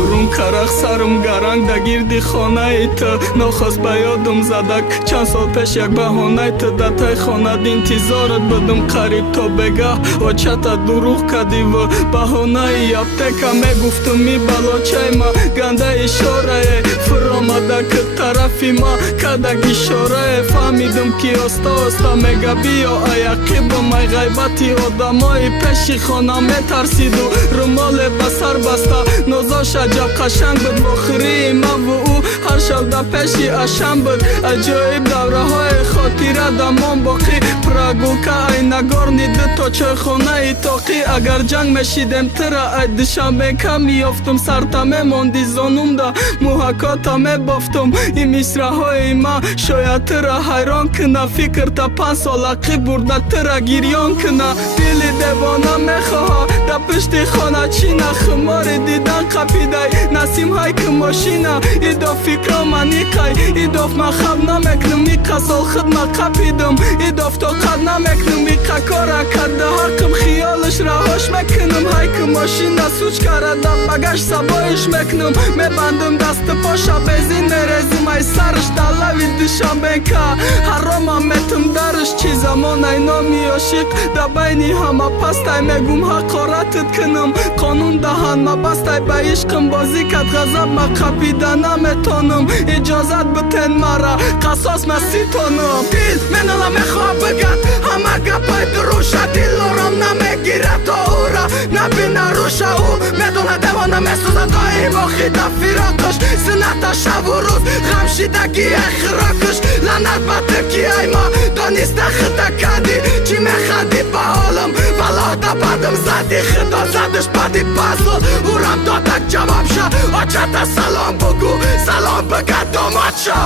бурун карах сарм гаранг да гирди хонаи ту нохост ба ёдум задак чанд сол пеш як баҳонаи ту да тай хонад интизорат будум қариб то бегаҳ очата дуруғ кадиву баҳонаи аптека мегуфтум ми балочаи ма ганда ишорае фуромада ки тарафи ма кадак ишорае фаҳмидум ки оста оста мега биё аяқибум ай ғайбати одамои пеши хона метарсиду румоле ба сар баста нозош аҷаб қашанг буд вохирии маву ӯ ҳар шаб да пеши ашам буд аҷоиб давраҳои хотира дамон боқӣ прагулка айнагорни ду то чойхонаи тоқӣ агар ҷанг мешидем тира ай душанбека меёфтум сарта мемонди зонумда муҳакота мебофтум и мисраҳои ма шояд тира ҳайрон кина фикрта панҷ солақӣ бурда тира гирён кина дили девона мехоҳа да пишти хона чина хумори дидан қапидай насимҳай ки мошина идо фикро маниқай идоф ма хаб намекнум иқа сол хидма қапидум идоф тоқат намекнум иқа кора карда ҳаққим хиёлиш раҳош мекунум ҳай ки мошина суч карада багаж сабоиш мекунум мебандум дасту поша бензин мерезим ай сарш далави душанбека ҳаромам метум дарш чи замон ай номи ошиқ да байни ҳама пастай мегум ҳақоратит кунум қонун даҳан ма бастай ба ишқим бозӣ кад ғазаб ма қапида наметонум иҷозат битен мара қасос ма ситонум дил менала мехоҳа бигад ҳама гапай дуруша дил ором намегира то ура набина руша ӯ медона девона месӯза доимо хида фироқаш сината шаву рӯз ғамшидаги эхирокаш ланат ба ту ки ай ма дониста хида кади чӣ механди ба ҳолам валода бадам зади хида задаш бади пазл урам додак ҷавоб ша очата салом бугу салом бигад домодша